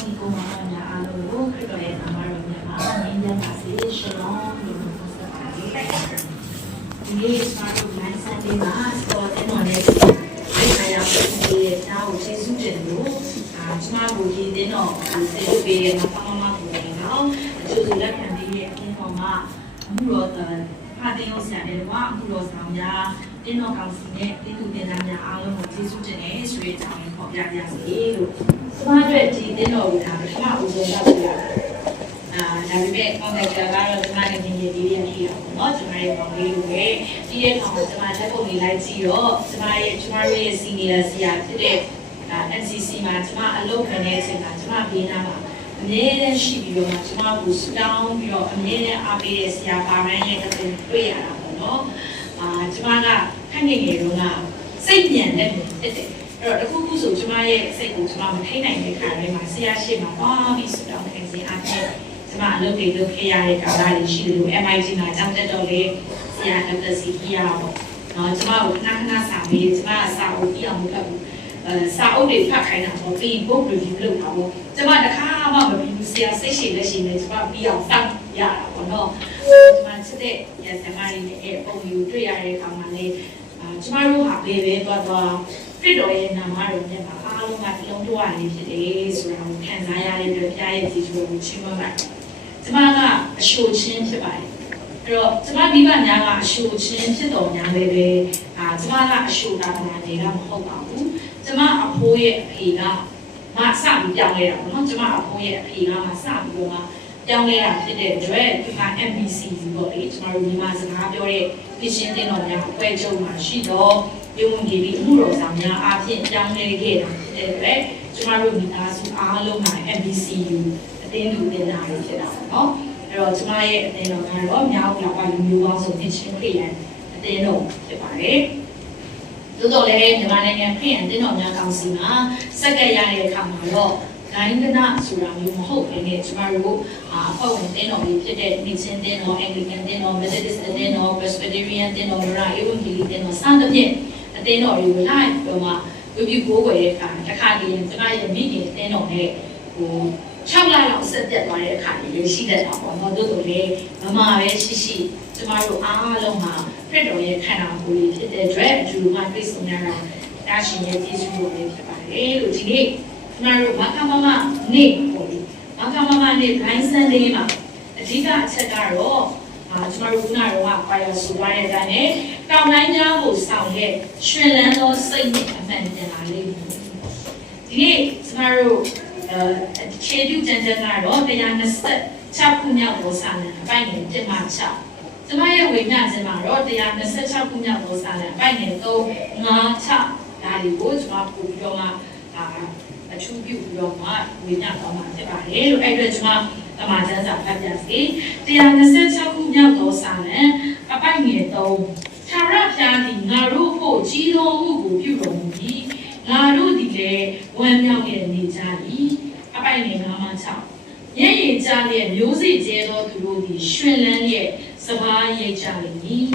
ဒီကိုမတော်များအားလုံးကိုခရစ်တော်ရဲ့နာမတော်နဲ့ပါငြိမ်းချမ်းပါစေရှလောင်းလို့ပြောဆက်ပါတယ်ဒီနေ့စာရုပ်လိုင်းစက်လေးမှာစပေါ်တင်တော်နဲ့အားရပါစေတာကိုကျေးဇူးတင်လို့ကျမတို့ဒီတင်းတော်ဆေးရုပ်ပေးတဲ့မမကိုလည်းတော့အကျိုးလက်ခံပေးတဲ့အင်းတော်မှာအမှုတော်ဖာတင်အောင်ဆရာတွေကအမှုတော်ဆောင်များတင်းတော်ကောင်စီနဲ့တင်းသူတင်သားများအားလုံးကိုကျေးဇူးတင်တယ်ဆိုတဲ့အကြောင်းကိုဖော်ပြပြစေလို့ကျမတို့ဒီတင်းတော်ကိုဒါပထမဦးဆုံးတော့ပြရတယ်ဒါပေမဲ့ contact ကတော့ကျမနဲ့ညီညီလေးရရှိတာပေါ့နော်ကျမရဲ့ပေါင်းလေးကိုပဲဒီရဲ့ကောင်ကျမလက်ပုံလေးလိုက်ကြည့်တော့ကျမတို့ရဲ့ senior ဆရာဖြစ်တဲ့NCC မှာကျမအလုပ်ခံနေတဲ့အချိန်မှာကျမဘေးနားမှာအမြဲတမ်းရှိပြီးတော့ကျမကိုစတောင်းပြီးတော့အမြဲတမ်းအားပေးတဲ့ဆရာပါမန်းရဲ့အတူတွေ့ရတာပေါ့နော်ကျမကခက်ငယ်ငယ်တုန်းကစိတ်ညံတဲ့ဖြစ်တယ်အဲ့တော့တခုခုဆိုကျမရဲ့စိတ်ကိုကျမမထိနိုင်တဲ့ခါတိုင်းမှာဆရာရှိမှသွားပြီးစတောင်းခံစဉ်အားဖြင့်ကျမအလုပ်တွေလုပ်ခဲ့ရတဲ့ကာလတွေရှိတယ်လို့ MIT မှာကျောင်းတက်တော့လေဆရာဒေါက်တာစီကြီးရပေါ့နော်ကျမကိုခဏခဏစာမေးကျမစာအုပ်ပြီးအောင်လုပ်ဘူးစာအုပ်တွေဖတ်ခိုင်းတာပေါ့ပြီး book review လုပ်တာပေါ့ကျမတခါမှမပြီးဘူးဆရာစိတ်ရှိလက်ရှိနေကျမပြီးအောင်စောင့်ရတာပေါ့နော်ကျမချစ်တဲ့ရဆရာမကြီးရဲ့ပုံယူတွေ့ရတဲ့အခါမှာလေကျမတို့ဟာဘယ်ပဲသွားခရစ်တော်ရဲ့နာမတော်နဲ့မှာအားလုံးကတလုံးတော်ရည်ဖြစ်တယ်ဆိုတာကိုခံစားရတဲ့အတွက်ဘုရားရဲ့ကျေးဇူးကိုချီးမွမ်းပါတယ်ကျမကအရှို့ချင်းဖြစ်ပါတယ်အဲ့တော့ကျမမိဘများကအရှို့ချင်းဖြစ်တော်များလည်းပဲကျမကအရှို့တာပနာတွေကမဟုတ်ပါဘူးကျမအဖိုးရဲ့အဖေကမစပြီးပြောင်းလဲတာပေါ့နော်ကျမအဖိုးရဲ့အဖေကမစပြီးတော့ပြောင်းလဲတာဖြစ်တဲ့အတွက်ဒီမှာ MBC ပေါ့လေကျမတို့မြန်မာစကားပြောတဲ့ပြည်ရှင်တင်တော်များအဖွဲ့ချုပ်မှာရှိတော့ပြုံးဝင်ပြီးအမှုတော်ဆောင်များအားဖြင့်ပြောင်းလဲခဲ့တာဖြစ်တဲ့အတွက်ကျမတို့မိသားစုအားလုံးက MBCU အတင်းတူတင်တာလို့ဖြစ်တာပေါ့နော်အဲ့တော့ကျမရဲ့အတင်းတော်ကတော့မြောက်လာပါလူမျိုးပေါင်းစုံဖြစ်ချင်းခရစ်ယာန်အတင်းတော်ဖြစ်ပါတယ်သို့တော်လည်းမြန်မာနိုင်ငံခရစ်ယာန်တင်းတော်များကောင်စီမှာစက္ကန့်ရတဲ့အခါမှာတော့ဂိုင်းကနာဆိုတာမျိုးမဟုတ်ဘဲနဲ့ကျမတို့အဖွဲ့ဝင်တင်းတော်ကြီးဖြစ်တဲ့မိချင်းတင်းတော် Anglican တင်းတော် Methodist တင်းတော် Presbyterian တင်းတော် Mara Evangelical တင်းတော်စသဖြင့်အတင်းတော်တွေကိုလိုက်ပြီးတော့မှဝိပုကိုးကွယ်တဲ့အခါတစ်ခါတည်းကျမရဲ့မိခင်တင်းတော်နဲ့6လလောက်ဆက်တက်သွားတဲ့အခါကြီးရှိတတ်တာပေါ့နော်တို့တို့လည်းမမပဲရှိကျမတို့အားလုံးဟာခရစ်တော်ရဲ့ခန္ဓာကိုယ်ကြီးဖြစ်တဲ့အတွက်အတူမှပြည့်စုံရတာတာရှင်ရဲ့ကျေးဇူးတော်လေးဖြစ်ပါတယ်လို့ဒီနေ့ကျမတို့ဘာကမမနေ့ပေါ့လေဘာကမမနေ့ဂိုင်းစံလေးမှာအဓိကအချက်ကတော့ကျမတို့ခုနကတော့ပါရဆိုသွားတဲ့အတိုင်းနဲ့တောင်တိုင်းများကိုဆောင်တဲ့ရှင်လန်းသောစိတ်နဲ့အမှန်တရားလေးဒီနေ့ကျမတို့ခြေပြုကျန်ကတော့126ခုမြောက်သောစာလံအပိုင်ငယ်1မှ6ကျမရဲ့ဝေမျှခြင်းမှာတော့126ခုမြောက်သောစာလံအပိုင်ငယ်3 5 6ဒါတွေကိုကျမပို့ပြီးတော့မှအထူးပြုပြီးတော့မှဝေမျှတော့မှာဖြစ်ပါတယ်လို့အဲ့အတွက်ကျမတမန်ကျမ်းစာဖတ်ပြစီ126ခုမြောက်သောစာလံအပိုင်ငယ်3ထာဝရဘုရားသည်ငါတို့ဖို့ကြီးသောမှုကိုပြုတော်မူပြီးငါတို့ဒီလေဝမ်းမြောက်ရဲ့နေကြ၏အပိုင်ငယ်9မှ6ရဲ့ရည်ကြတဲ့မျိုးစေ့ကျဲသောသူတို့သည်ရှင်လန်းရဲ့စပါးရိတ်ကြလိမ့်မည်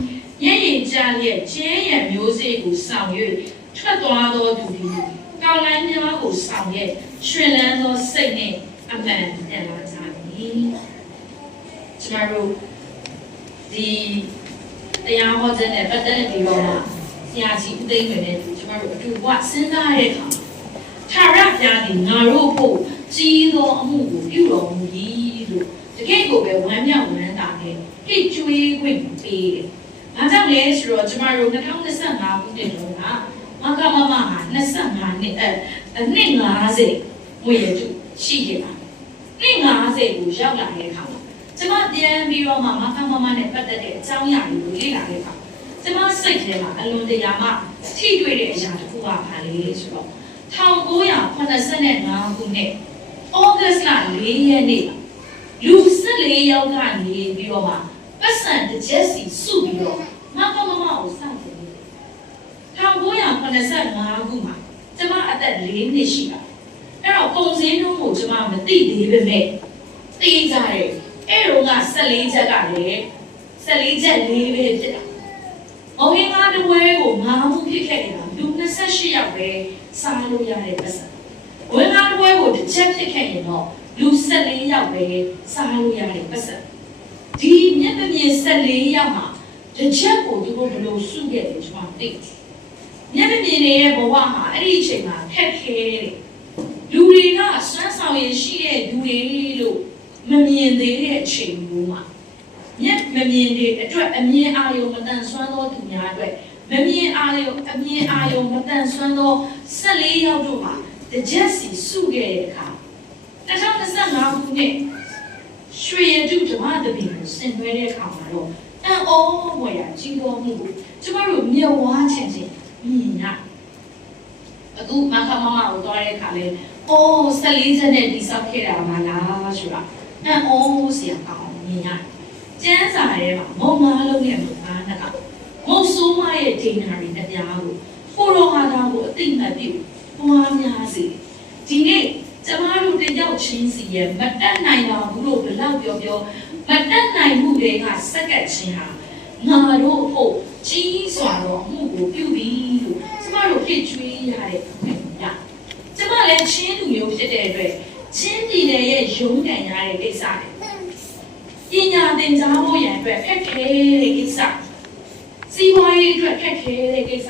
ရဲ့ရည်ကြတဲ့ကျဲရံမျိုးစေ့ကိုဆောင်၍ထွက်သွားသောသူသည်ကောင်းလန်းများကိုဆောင်ရဲ့ရှင်လန်းသောစိတ်နှင့်အမှန်ပြန်လာကြသည်ကျမတို့ဒီတရားဟောခြင်းနဲ့ပတ်သက်တဲ့ဒီတော့မှာဆရာကြီးဦးသိန်းဝင်နဲ့ကျမတို့အတူကစဉ်းစားတဲ့အခါထာဝရဘုရားသည်ငါတို့ဖို့ကြီးသောအမှုကိုပြုတော်မူ၏လို့တကယ့်ကိုပဲဝမ်းမြောက်ဝမ်းသာနဲ့ဟစ်ကြွေးခွင့်ပေးတယ်။ဒါကြောင့်လဲဆိုတော့ကျမတို့2025ခုနှစ်တုန်းကမကမမဟာ25နှစ်နှစ်50ငွေရတုရှိခဲ့ပါနှစ်50ကိုရောက်လာတဲ့အခါမှာကျမပြန်ပြီးတော့မှမကမမနဲ့ပတ်သက်တဲ့အကြောင်းအရာတွေကိုလေ့လာတဲ့အခါကျမစိတ်ထဲမှာအလွန်တရာမှထိတွေ့တဲ့အရာတစ်ခုကဘာလဲဆိုတော့1985ခုနှစ်ဩဂတ်လ4ရက်နေ့လူ14ယောက်ကနေပြီးတော့မှပတ်စံတစ်ချက်စီစုပြီးတော့မကမမကိုစောင့်နေတယ်1985ခုမှာကျမအသက်4နှစ်ရှိပါအဲ့တော့ပုံစင်းတို့ကိုကျမမသိသေးပေမဲ့သိကြတယ်အဲ့တော့က14ချက်ကလည်း14ချက်4ပဲဖြစ်တာ။မောင်ရင်ကားတစ်ပွဲကို9မှုဖြစ်ခဲ့တယ်လူ28ယောက်ပဲစားလို့ရတဲ့ပတ်စံ။တ ဝင်ကားပွဲကိုတစ်ချက်ဖြစ်ခဲ့ရင်တော့လူ14ယောက်ပဲစားလို့ရတယ်ပတ်စံဒီမျက်မြင်14ယောက်မှာတစ်ချက်ကိုသူတို့ဘယ်လိုစုခဲ့တယ်ကျွန်တော်သိမျက်မြင်တွေရဲ့ဘဝမှာအဲ့ဒီအချိန်မှာခက်ခဲတယ်လူတွေကစွမ်းဆောင်ရည်ရှိတဲ့လူတွေလို့မမြင်သေးတဲ့အချိန်မျိုးမှာမျက်မမြင်တွေအတွက်အမြင်အာရုံမတန်ဆွမ်းသောသူများအတွက်မမြင်အာရုံအမြင်အာရုံမတန်ဆွမ်းသော14ယောက်တို့မှာတစ်ချက်စီစုခဲ့တဲ့အခါ2025ခုနှစ်ရွှေရတုဓမ္မသဘင်ကိုဆင်နွှဲတဲ့အခါမှာတော့အံ့ဩဖွယ်ရာကြီးတော်မှုကိုကျမတို့မျက်ဝါးချင်းချင်းမြင်ရအခုမခမမကိုသွားတဲ့အခါလဲအိုး14ချက်နဲ့တိဆောက်ခဲ့တာပါလားဆိုတာအံ့ဩစရာကောင်းမြင်ရကျန်းစာထဲမှာမုံငါးလုံးနဲ့မုံငါးနှစ်ကမုံဆိုးမရဲ့ဒိနာရီအပြားကိုကိုရောဟာတာကိုအသိမှတ်ပြုပွားများစေဒီနေ့ကျမတို့တယောက်ချင်းစီရဲ့မတက်နိုင်ပါဘူးလို့ဘယ်တော့ပြောမတက်နိုင်မှုတွေကစက္ကန့်ချင်းဟာငါတို့ဖို့ကြီးစွာသောအမှုကိုပြုပြီးလို့ကျမတို့ဖြစ်ကျွေးရတဲ့အခွင့်အရေးကျမလည်းချင်းလူမျိုးဖြစ်တဲ့အတွက်ချင်းပြည်နယ်ရဲ့ရုံးကန်ရတဲ့ကိစ္စတွေပညာသင်ကြားဖို့ရန်အတွက်ခက်ခဲတဲ့ကိစ္စစီးပွားရေးအတွက်ခက်ခဲတဲ့ကိစ္စ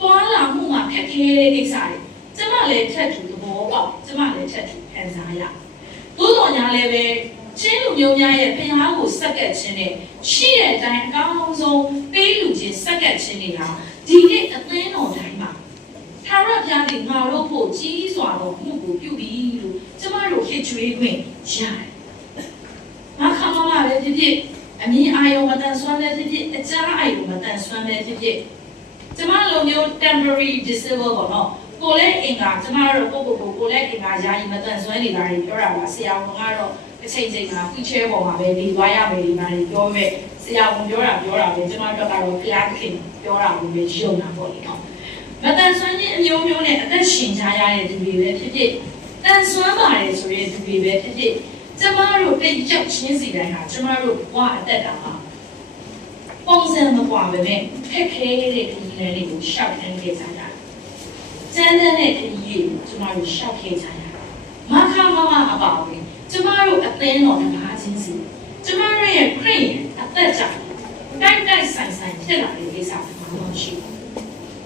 တွားလာမှုမှာခက်ခဲတဲ့ကိစ္စတွေကျမလည်းထက်တူသဘောပေါက်ကျမလည်းထက်တူခံစားရသို့တော်ညာလည်းပဲချင်းလူမျိုးများရဲ့ဖျားကိုစက်ကတ်ခြင်းနဲ့ရှိတဲ့အတိုင်းအကောင်းဆုံးပေးလူချင်းစက်ကတ်ခြင်းတွေဟာဒီနေ့အသင်းတော်တိုင်းမှာထာဝရဘုရားသည်ငါတို့ဖို့ကြီးစွာသောမှုကိုပြုပြီးလို့ကျမတို့ဖြစ်ကျွေးခွင့်ရတယ်။ငါခမမပဲဖြစ်ဖြစ်အမြင်အာရုံမတန်ဆွမ်းပဲဖြစ်ဖြစ်အကြားအာရုံမတန်ဆွမ်းပဲဖြစ်ဖြစ်ကျမလိုမျိုး temporary disable ပေါ့နော်ကိုလည်းအင်္ဂါကျမတို့ကိုလည်းအင်္ဂါယာယီမတန်ဆွမ်းနေတာတွေပြောတာပါဆရာဝန်ကတော့အချိန်ချိန်မှာဖီချဲပေါ်မှာပဲနေသွားရမယ်ဒီမှာပြောမဲ့ဆရာဝန်ပြောတာပဲကျမတို့ကတော့ဘုရားခင်ပြောတာကိုပဲယုံတာပေါ့လေနော်မတန်ဆွမ်းခြင်းအမျိုးမျိုးနဲ့အသက်ရှင်ကြရတဲ့သူတွေပဲဖြစ်ဖြစ်တန်ဆွမ်းပါတယ်ဆိုတဲ့သူတွေပဲဖြစ်ဖြစ်ကျမတို့တိတ်ကြောက်ချင်းစီတိုင်းဟာကျမတို့ဘဝအသက်တာမှာပုံစံမကွာပဲနဲ့ခက်ခဲတဲ့ခရီးလမ်းတွေကိုရှောက်ခဲ့ကြတယ်ကျန်းတဲ့ခရီးတွေကိုကျမတို့ရှောက်ခဲ့ကြရတယ်မခမမအပါဝင်ကျမတို့အသင်းတော်တစ်ပါးချင်းစီကျမတို့ရဲ့ခရစ်ယာန်အသက်ကြောင့်တိုက်ဆိုင်ဖြစ်လာတဲ့ကိစ္စတွေမှမရှိဘူး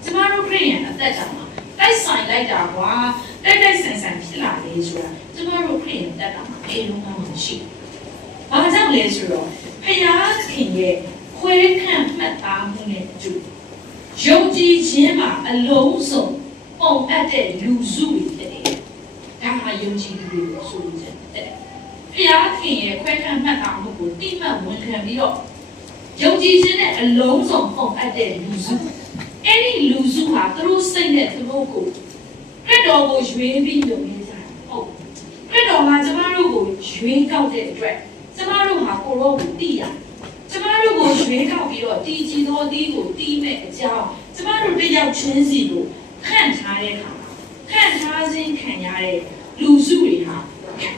ကျမတို့ခရစ်ယာန်အသက်ကြောင့်တိုက်ဆိုင်လိုက်တာကွာတိုက်ဆိုင်ဖြစ်လာတယ်ဆိုတာကျမတို့ခရစ်ယာန်တက်တာမှအေးလုံးမှမရှိဘူး။ဘာကြောင့်လဲဆိုတော့ဖယားခင်ရဲ့ခွဲခန့်မှတ်သားမှုနဲ့အတူယုံကြည်ခြင်းမှာအလုံးစုံပုံအပ်တဲ့လူစုတွေဖြစ်တယ်။ဒါမှယုံကြည်သူတွေကိုဆိုလိုချင်တယ်။ဖယားခင်ရဲ့ခွဲခန့်မှတ်သားမှုကိုတိမှတ်ဝန်ခံပြီးတော့ယုံကြည်ခြင်းနဲ့အလုံးစုံပုံအပ်တဲ့လူစုအဲ့ဒီလူစုဟာသူတို့စိတ်နဲ့သူတို့ကိုခရစ်တော်ကိုရွေးပြီးလုပ်နေကြတယ်ဟုတ်ခရစ်တော်ကကျမတို့ကိုရွေးကောက်တဲ့အတွက်ကျမတို့ဟာကိုရောကိုသိရကျမတို့ကိုရွေးကောက်ပြီးတော့တည်ကြည်သောအသီးကိုတီးမဲ့အကြောင်းကျမတို့တယောက်ချင်းစီကိုခန့်ထားတဲ့အခါခန့်ထားခြင်းခံရတဲ့လူစုတွေဟာ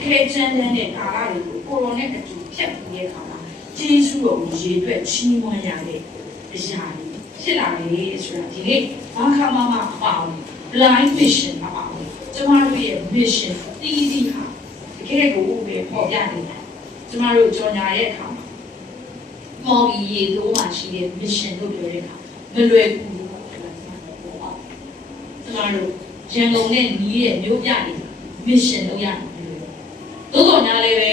ခဲချမ်းတဲ့ကာလတွေကိုကိုရောနဲ့အတူဖြတ်ပြီးတဲ့အခါမှာဂျေစုတော်ကိုရေအတွက်ချီးမွမ်းရတဲ့အရာတွေဖြစ်လာလေဆိုတာဒီနေ့ဘာခမမအပါဝင် blind mission အပါဝင်ကျမတို့ရဲ့ mission တီးတီးဟာတကယ်ကိုပဲပေါ်ပြနေတယ်ကျမတို့ကြော်ညာတဲ့အခါမှာမော်ဘီရေလုံးမှာရှိတဲ့ mission လို့ပြောတဲ့အခါမလွယ်ဘူးလို့ပြောတာပေါ့ကျမတို့ရန်ကုန်နဲ့နီးတဲ့မြို့ပြတွေ mission လုပ်ရတယ်သို့တော်ညာလည်းပဲ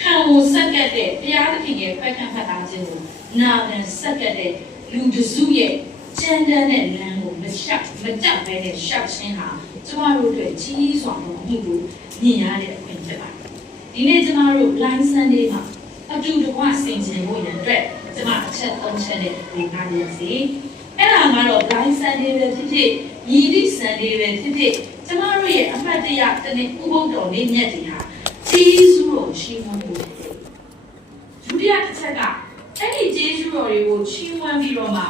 ခံကိုစက်ကတ်တဲ့ဘုရားသခင်ရဲ့ခွဲခန့်ဖတ်တာခြင်းကိုနာခံစက်ကတ်တဲ့လူတစုရဲ့ကျန်းတဲ့လမ်းကိုမကြောက်ပဲနဲ့ရှောက်ခြင်းဟာကျမတို့အတွက်ကြီးစွာသောအမှုကိုမြင်ရတဲ့အခွင့်ဖြစ်ပါတယ်။ဒီနေ့ကျမတို့ blind Sunday မှာအတူတကွဆင်ခြင်ဖို့ရန်အတွက်ကျမအချက်၃ချက်နဲ့ဒီကားရစီ။အဲ့ဒါကတော့ blind Sunday ပဲဖြစ်ဖြစ်ညီတိ Sunday ပဲဖြစ်ဖြစ်ကျမတို့ရဲ့အမှတ်တရတနေ့ဥပုသ်တော်နေ့မြတ်တွေဟာကြီးစွာသောချီးမွမ်းမှုဖြစ်တယ်။ဒုတိယတစ်ချက်ကအဲ့ဒီကျေးဇူးတော်တွေကိုချီးမွမ်းပြီးတော့မှ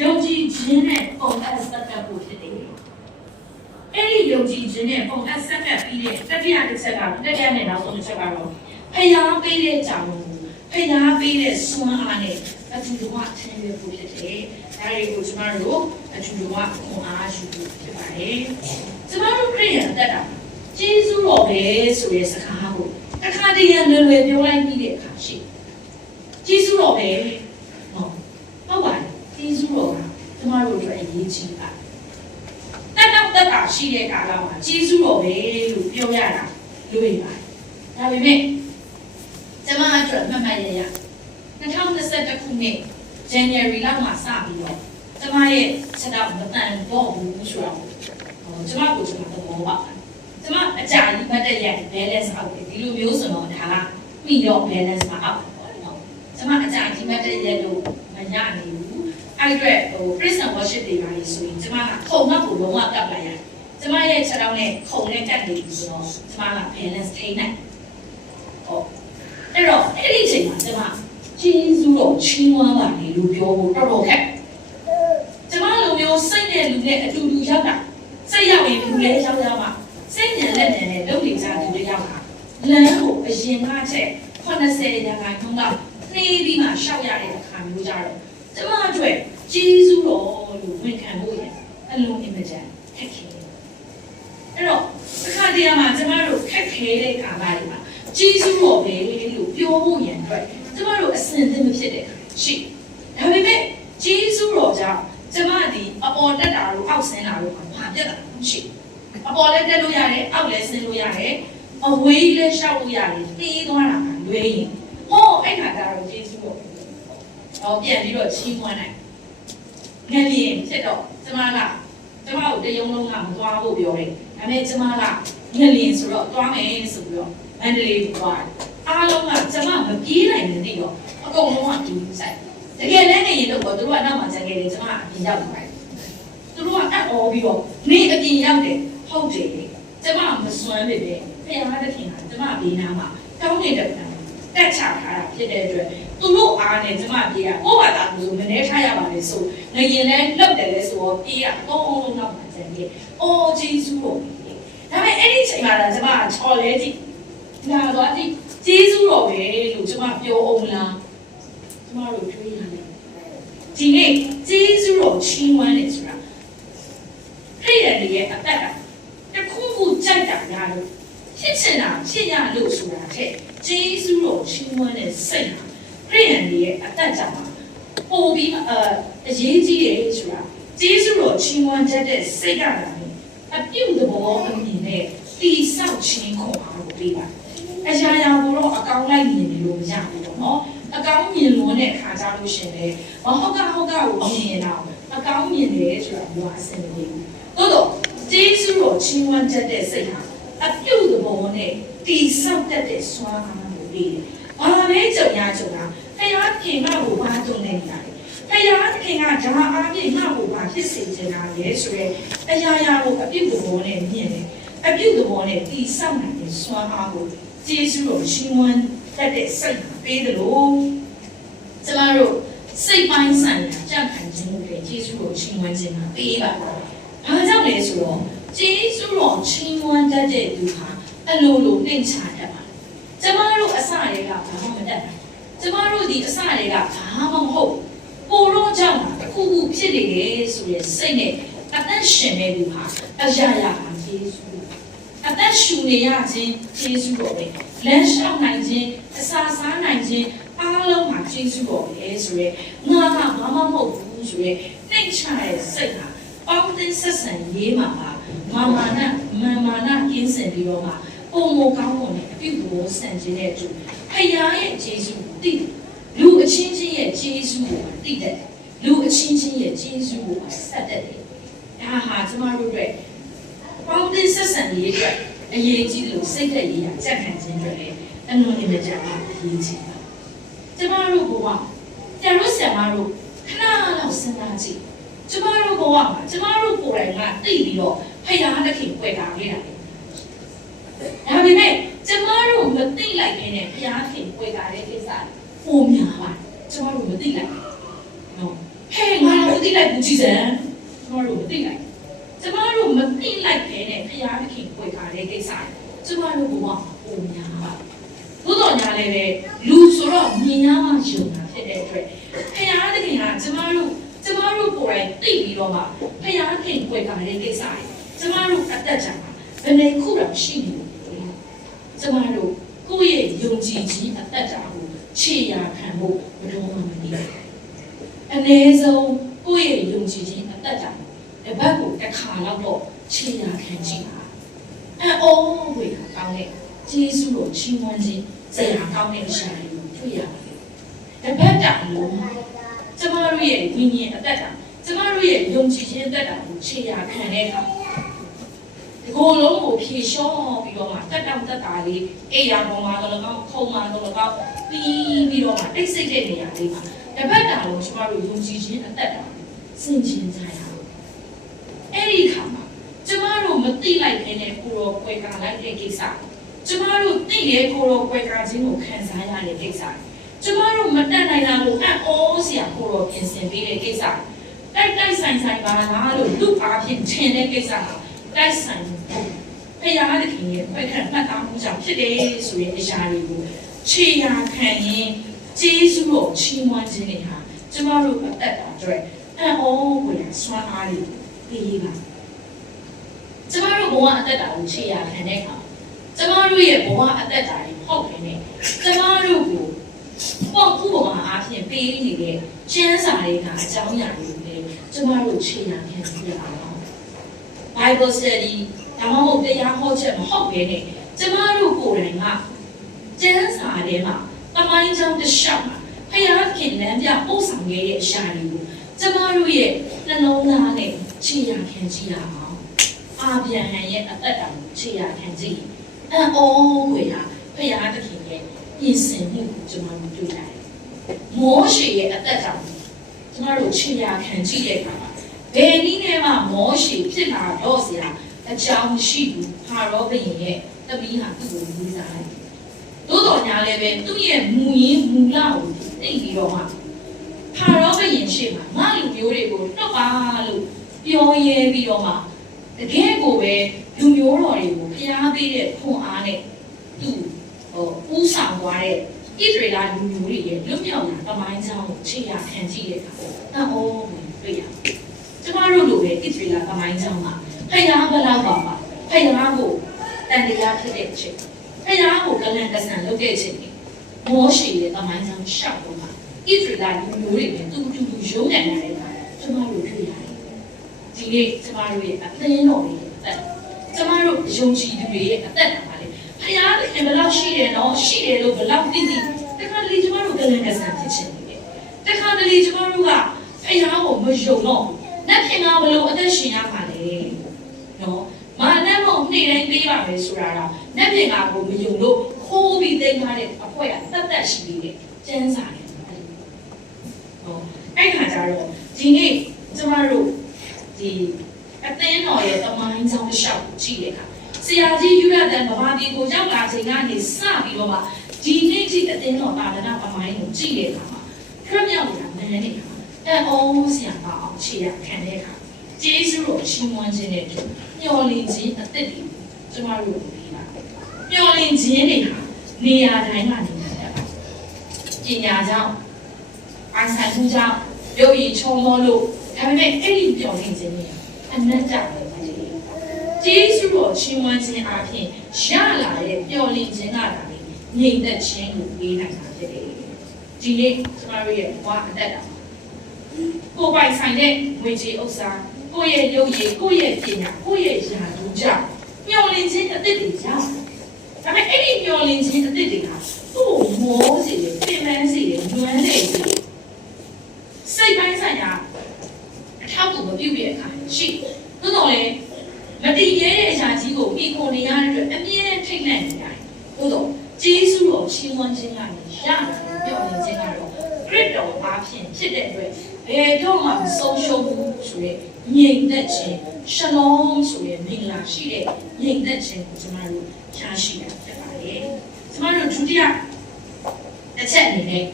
ယုံကြည်ခြင်းနဲ့ပုံအပ်ဆက်ကပ်ဖို့ဖြစ်တယ်။အဲ့ဒီယုံကြည်ခြင်းနဲ့ပုံအပ်ဆက်ကပ်ပြီးတဲ့တတိယတစ်ချက်ကတတိယနဲ့နောက်ဆုံးတစ်ချက်ကတော့ဖယားပေးတဲ့ကြောင်ကိုဖယားပေးတဲ့စွမ်းအားနဲ့အတူတကွဆင်းရဲဖို့ဖြစ်တယ်။ဒါတွေကိုကျမတို့အတူတကွခွန်အားယူဖို့ဖြစ်ပါတယ်။ ကျမတို့ခရစ်ယာန်တက်တာကျေးဇူးတော်ပဲဆိုတဲ့စကားကိုတစ်ခါတည်းရလွယ်လွယ်ပြောလိုက်ပြီးတဲ့အခါရှိကျေးဇူးတော်ပဲဟုတ်ပါတယ်ကျေးဇူးတော်ကကျမတို့အတွက်အရေးကြီးတာတက်တာရှိတဲ့ကာလမှာကျေးဇူးတော်ပဲလို့ပြောရတာလွယ်ပါတယ်ဒါပေမဲ့ကျမအတွက်မှတ်မှတ်ရ2021ခုနှစ် January လောက်မှာစပြီးတော့ကျမရဲ့ချက်တော့မတန်တော့ဘူးဆိုတော့ကျမကိုကျမသဘောပေါက်ကျမအကြာကြီးမတ်တက်ရ balance အောက်တယ်ဒီလိုမျိုးဆိုတော့ဒါကမိတော့ balance မှာအောက်ပေါ့နော်ကျမအကြာကြီးမတ်တက်ရလို့မရနိုင်ဘူးအဲ့အတွက်praise and worship တွေပါလို့ဆိုရင်ကျမကခုံမှကိုလုံးဝကပ်လိုက်ရတယ်ကျမရဲ့ချက်တော့နဲ့ခုံနဲ့ကပ်နေပြီဆိုတော့ကျမက balance ထိနိုင်ဟုတ်အဲ့တော့အဲ့ဒီအချိန်မှာကျမကျေးဇူးတော်ချီးမွမ်းပါလေလို့ပြောဖို့တော်တော်ခက်ကျမလိုမျိုးစိတ်နဲ့လူနဲ့အတူတူရောက်တာစိတ်ရောက်ရင်လူလည်းရောက်ရမှာစိတ်နဲ့လက်နဲ့လုပ်နေကြသူတွေရောက်တာလမ်းကိုအရင်ကချက်80ရာခိုင်နှုန်းလောက်နှေးပြီးမှရှောက်ရတဲ့အခါမျိုးကြတော့ကျမအတွက်ကျေးဇူးတော်လို့ဝန်ခံဖို့ရအလုံးအင်မတန်ခက်ခဲအဲ့တော့တစ်ခါတည်းမှာကျမတို့ခက်ခဲတဲ့ကာလတွေမှာကျေးဇူးတော်ပဲလို့ပြောဖို့ရန်အတွက်ကျမတို့အစင်သင့်မဖြစ်တဲ့ရှိဒါပေမဲ့ကျေးဇူးတော်ကြောင့်ကျမဒီအပေါ်တက်တာလို့အောက်ဆင်းတာလို့ဘာပြတ်တာရှိအပေါ်လည်းတက်လို့ရတယ်အောက်လည်းဆင်းလို့ရတယ်အဝေးလည်းရှောက်လို့ရတယ်ပြေးသွားတာကလွဲရင်ဟောအဲ့ခါကျတော့ကျေးဇူးတော်ပြန်ပြီးတော့ချီးမွမ်းနိုင်ငယ်ရင်ဖြစ်တော့ကျမကိုတယုံလုံးကမသွားဖို့ပြောတယ်ဒါပေမဲ့ကျမကငယ်ရင်ဆိုတော့သွားမယ်ဆိုပြီးတော့မန္တလေးကိုသွားတယ်အားလုံးကကျမမပြေးနိုင်တဲ့နေ့တော့အကုန်လုံးကတူးဆိုင်တကယ်လည်းနေရင်တော့သူတို့ကနောက်မှကျန်ခဲ့တယ်ကျမအပြင်ရောက်သွားတယ်သူတို့ကအံ့ဩပြီးတော့နေအပြင်ရောက်တယ်ဟုတ်တယ်ကျမမစွမ်းပေတဲ့ဖခင်ကတခင်ကကျမဘေးနားမှာတောင်းနေတဲ့ခံတက်ချထားတာဖြစ်တဲ့အတွက်သူတို့အားနဲ့ကျမပြေးတာကိုယ့်ဘာသာလို့မနေထားရပါလေဆိုနေရင်လည်းလှုပ်တယ်လဲဆိုတော့ပြေးတာအကုန်လုံးနောက်မှကျန်ခဲ့အိုးဂျေဇူးတော်ဒါပေမဲ့အဲ့ဒီချိန်မှာကျမချော်လဲကြည့်လာတော့ဒီကျေးဇူးတော်ပဲလို့ကျမပြောအောင်လားကျမတို့တွေးရတယ်ဒီနေ့ကျေးဇူးတော်ချီးမွမ်းတယ်ဆိုတာခရစ်ယာန်ရဲ့အသက်ကတခုခုကြိုက်တာများလို့ဖြစ်ချင်တာဖြစ်ရလို့ဆိုတာတဲ့ကျေးဇူးတော်ချီးမွမ်းတဲ့စိတ်ဟာခရစ်ယာန်ရဲ့အသက်ကြောင့်ပို့ပြီးအရေးကြီးတယ်ဆိုတာကျေးဇူးတော်ချီးမွမ်းတတ်တဲ့စိတ်ကလာတယ်အပြုတ်သဘောအမြင်နဲ့တိဆောက်ခြင်းခွန်အားကိုပေးပါအရာရာကိုတော့အကောင်းလိုက်မြင်လို့မရဘူးပေါ့နော်အကောင်းမြင်လို့တဲ့အခါကြလို့ရှင်လေဟုတ်ကကိုမြင်ရင်တော့အကောင်းမြင်တယ်ဆိုတာမျိုးအဆင်ပြေဘူးတော့ကျေးဇူးတော်ချီးမွမ်းတတ်တဲ့စိတ်ဟာအပြုတ်သဘောနဲ့တိဆောက်တတ်တဲ့စွမ်းအားကိုပေးတယ်ဘာပဲကြုံရဖခင်ခင်ငါ့ကိုဘာကြုံနေကြလဲဖခင်ကဓမ္မအားဖြင့်ငါ့ကိုဘာဖြစ်စေချင်တာလဲဆိုရဲအရာရာကိုအပြုတ်သဘောနဲ့မြင်တယ်အပြုတ်သဘောနဲ့တိဆောက်နိုင်တဲ့စွမ်းအားကိုကျေးဇူးတော်ချီးမွမ်းတတ်တဲ့စိတ်ပေးတယ်လို့ကျမတို့စိတ်ပိုင်းဆိုင်ရာကြံ့ခိုင်ခြင်းတွေကျေးဇူးတော်ချီးမွမ်းခြင်းမှာပေးပါဘာကြောင့်လဲဆိုတော့ကျေးဇူးတော်ချီးမွမ်းတတ်တဲ့သူဟာအလိုလိုနှိမ့်ချတတ်ပါကျမတို့အစတွေကဘာမှမတတ်ဘူးကျမတို့ဒီအစတွေကဘာမှမဟုတ်ပိုတော့ကြောင့်တခုခုဖြစ်နေတယ်ဆိုရယ်စိတ်နဲ့အသက်ရှင်နေသူဟာအရာရာဟာကျေးဇူးအသက်ရှူနေရခြင်းကျေးဇူးတော်ပဲလမ်းလျှောက်နိုင်ခြင်းအစာစားနိုင်ခြင်းအားလုံးမှာကျေးဇူးတော်ပဲဆိုရဲငါကဘာမှမဟုတ်ဘူးဆိုရဲနှိမ့်ချတဲ့စိတ်ဟာပေါင်းသင်းဆက်ဆံရေးမှာပါမာမာနကင်းစင်ပြီးတော့မှပုံမကောင်းဖို့နဲ့အပြုကိုဆန်ခြင်းတဲ့သူဖခင်ရဲ့ကျေးဇူးတည်လူအချင်းချင်းရဲ့ကျေးဇူးကိုတည်တယ်လူအချင်းချင်းရဲ့ကျေးဇူးကိုဆက်တတ်တယ်ဒါဟာကျမတို့အတွက်ပေါင်းသင်းဆက်ဆံရေးအတွက်အရေးကြီးလို့စိတ်သက်ရေးရကြက်ခံခြင်းတွေလည်းအလွန်အင်မတန်အရေးကြီးပါကျမတို့ဘဝပြန်လို့ဆရာမတို့ခဏလောက်စဉ်းစားကြည့်ကျမတို့ဘဝမှာကျမတို့ကိုယ်တိုင်ကသိပြီးတော့ဖခင်တခင်ပွဲတာခဲ့တာဒါပေမဲ့ကျမတို့မသိလိုက်ခင်နဲ့ဖခင်ပွဲတာတဲ့ကိစ္စပုံများပါကျမတို့မသိလိုက်နော်ဟဲ့ငါတို့မသိလိုက်ဘူးကြီးစံကျမတို့မသိလိုက်ကျမတို့မသိလိုက်ခင်နဲ့ဖခင်ပွဲတာတဲ့ကိစ္စကျမတို့ဘဝပုံများပါသို့တော်ညာလည်းပဲလူဆိုတော့မြင်ရမှယုံတာဖြစ်တဲ့အတွက်ဖခင်တခင်ကကျမတို့ကိုယ်တိုင်သိပြီးတော့မှဖခင်ပွဲတာတဲ့ကိစ္စ ကျမတို့အသက်တာဘယ်နဲ့ခုတော့ရှိနေလို့ကျမတို့ကိုယ့်ရဲ့ယုံကြည်ခြင်းအသက်တာကိုခြေရာခံဖို့ဘယ်တော့မှမသိဘူးအနည်းဆုံးကိုယ့်ရဲ့ယုံကြည်ခြင်းအသက်တာတစ်ပတ်ကိုတစ်ခါတော့ခြေရာခံကြည့်ပါအော်ဝေကောင်းတဲ့ကျေးဇူးတော်ချီးမွမ်းခြင်းဇေယျကောင်းတဲ့အရာတွေကိုတွေ့ရပါတယ်တစ်ပတ်တာလုံးကျမတို့ရဲ့ဝိညာဉ်အသက်တာကျမတို့ရဲ့ယုံကြည်ခြင်းအသက်တာကိုခြေရာခံတဲ့အခါဒီကိုယ်လုံးကိုဖြေလျှော့ပြီးတော့မှတက်တောင့်တက်တာလေးအိယာပေါ်မှာတော့ကောင်းခုံမှာတော့ကောင်းပြီးတော့မှတိတ်ဆိတ်တဲ့နေရာလေးမှာတစ်ပတ်တာလုံးကျမတို့ယုံကြည်ခြင်းအသက်တာစင်ကြင်ကြရအောင်အဲ့ဒီခါမှာကျမတို့မသိလိုက်ခင်နဲ့ကိုရောကွယ်ကာလိုက်တဲ့ကိစ္စကျမတို့သိတဲ့ကိုရောကွယ်ကာခြင်းကိုခံစားရတဲ့ကိစ္စကျမတို့မတတ်နိုင်တာကိုအံ့ဩစရာကိုရောပြင်ဆင်ပေးတဲ့ကိစ္စတိုက်ဆိုင်ပါလားလို့လူအားဖြင့်ထင်တဲ့ကိစ္စဟာတိုက်ဆိုင်ဖို့ဖရာသခင်ရဲ့ခွဲခန့်မှတ်သားမှုကြောင့်ဖြစ်တယ်ဆိုတဲ့အရာတွေကိုခြေရာခံရင်ကျေးဇူးတော်ချီးမွမ်းခြင်းတွေဟာကျမတို့အသက်တာအတွက်အံ့ဩဖွယ်ဆွမ်းအားတွေပေးပါကျမတို့ဘဝအသက်တာကိုခြေရာခံတဲ့အခါကျမတို့ရဲ့ဘဝအသက်တာတွေဟုတ်တယ်နဲ့ကျမတို့ကိုပေါ့ဥပမာအားဖြင့်ပေးနေတဲ့ကျမ်းစာတွေကအကြောင်းအရာတွေနဲ့ကျမတို့ခြေရာခံကြရအောင် Bible study ဒါမှမဟုတ်တရားဟောချက်မဟုတ်ဘဲနဲ့ကျမတို့ကိုယ်တိုင်ကကျမ်းစာထဲမှာတမိုင်းကြောင်းတစ်လျှောက်မှာဖယားခင်လမ်းပြပို့ဆောင်ခဲ့တဲ့အရာတွေကိုကျမတို့ရဲ့နှလုံးသားနဲ့ခြေရာခံကြရအောင်အာဗြဟံရဲ့အသက်တာကိုခြေရာခံကြည့်အော်ဝေဟာဖယားသခင်ရဲ့ပြင်ဆင်မှုကိုကျမတို့တွေ့ရတယ်မောရှေရဲ့အသက်တာကိုကျမတို့ခြေရာခံကြည့်တဲ့အခါမှာဘယ်နည်းနဲ့မှမောရှေဖြစ်လာတော့စရာအကြောင်းရှိဘူးဖာရောဘုရင်ရဲ့တပီးဟာသူ့ကိုလေးစားလိုက်သို့တော်ညာလည်းပဲသူ့ရဲ့မူရင်းမူလကိုသိပြီးတော့မှဖာရောဘုရင်ရှေ့မှာငါလူမျိုးတွေကိုတွတ်ပါလို့ပြောရဲပြီးတော့မှတကယ်ကိုပဲလူမျိုးတော်တွေကိုဖျားပေးတဲ့ခွန်အားနဲ့သူ့ဥဆောင်သွားတဲ့ဣသရေလလူမျိုးတွေရဲ့လွတ်မြောက်ရာတမိုင်းကြောင်းကိုခြေရာခံကြည့်တဲ့အခါအော်တွေ့ရကျမတို့လိုပဲဣသရေလတမိုင်းကြောင်းမှာဖယားဘလောက်ပါပါဖယားကိုတန်တရားဖြစ်တဲ့အချိန်ဖယားကိုကလန်ကဆန်လုပ်တဲ့အချိန်မောရှေရဲ့တမိုင်းကြောင်းရှောက်တော့မှာဣသရေလလူမျိုးတွေနဲ့တူရုံးနေတယ်ကကျမတို့တွေ့ရတယ်ဒီနေ့ကျမတို့ရဲ့အသင်းတော်ရဲ့အသက်ကျမတို့ယုံကြည်သူတွေရဲ့အသက်ပါလေဖယားလည်းဘလောက်ရှိတယ်နော်ရှိတယ်လို့ဘလောက်သိသိတခါတလေကျမတို့ကလန်ကဆန်ဖြစ်ချင်တယ်တခါတလေကျမတို့ကဖယားကိုမယုံတော့နတ်ခင်ကဘလို့အသက်ရှင်ရမှာလဲနော်မာနမောနှိမ့်တိုင်းပေးပါမယ်ဆိုတာတော့နတ်ခင်ကကိုမယုံလို့ခိုးပြီးသိမ်းထားတဲ့အဖွဲကတတ်ရှိသေးတယ်ကျန်းစာတယ်ဟုတ်အဲ့ခါကျတော့ဒီနေ့ကျမတို့ဒီအသင်းတော်ရဲ့တမိုင်းကြောင်းတစ်လျှောက်ကြည့်တဲ့အခါဆရာကြီးယူရတဲ့ဗမာပြည်ကိုရောက်လာချိန်ကနေစပြီးတော့မှဒီနေ့ထိအသင်းတော်တာဒနာတမိုင်းကိုကြည့်တဲ့အခါမှာခရမြောက်နေတာနည်းနေတာအော်ဆရာပါအောင်ခြေရခံတဲ့အခါကျေးဇူးတော်ချီးမွမ်းခြင်းနဲ့မျှော်လင့်ခြင်းအသက်တွေကျမတို့ပြီးပါမျှော်လင့်ခြင်းတွေဟာနေရာတိုင်းမှာနေတတ်ပါပညာကြောင့်အိုင်ဆိုင်မှုကြောင့်ရုပ်ရည်ချုံမောလို့ဒါပေမဲ့အဲ့ဒီမျှော်လင့်ခြင်းတွေအနတ္တပဲကျေးဇူးတော်ချီးမွမ်းခြင်းအပြင်ရလာတဲ့မျှော်လင့်ခြင်းကဒါလေငြိမ်သက်ခြင်းကိုပေးနိုင်တာဖြစ်တယ်ဒီနေ့ကျမတို့ရဲ့ဘဝအသက်တာကိုယ်ပိုင်ဆိုင်တဲ့ငွေကြေးဥစ္စာကိုယ့်ရဲ့ရုပ်ရည်ကိုယ့်ရဲ့ပညာကိုယ့်ရဲ့ယာတူကြောင့်မျောလင့်ခြင်းအသစ်တွေကြောင့်ဒါပေမဲ့အဲ့ဒီမျောလင့်ခြင်းအသစ်တွေကသူ့ကိုမောစီတယ်ပြင်ပန်းစီတယ်နွမ်းနေစီစိတ်ပိုင်းဆိုင်ရာအထောက်အကူမပြုရဲ့အခါရှိသို့တော်လည်းမတည်ရဲတဲ့အရာကြီးကိုပြီးကိုနေရတဲ့အတွက်အမြဲထိတ်လန့်နေရတယ်သို့တော်ကျေးဇူးတော်ချီးမွမ်းခြင်းကနေရတာမျောလင့်ခြင်းကတော့ခရစ်တော်အားဖြင့်ဖြစ်တဲ့အတွက်ဘယ်တော့မှမဆုံးရှုံးဘူးဆိုတဲ့ငြိမ်သက်ခြင်းရှလုံးဆိုတဲ့မင်္ဂလာရှိတဲ့ငြိမ်သက်ခြင်းကိုကျွန်တော်တို့ရရှိတာဖြစ်ပါတယ်။ကျွန်တော်တို့ဒုတိယတစ်ချက်အနေနဲ့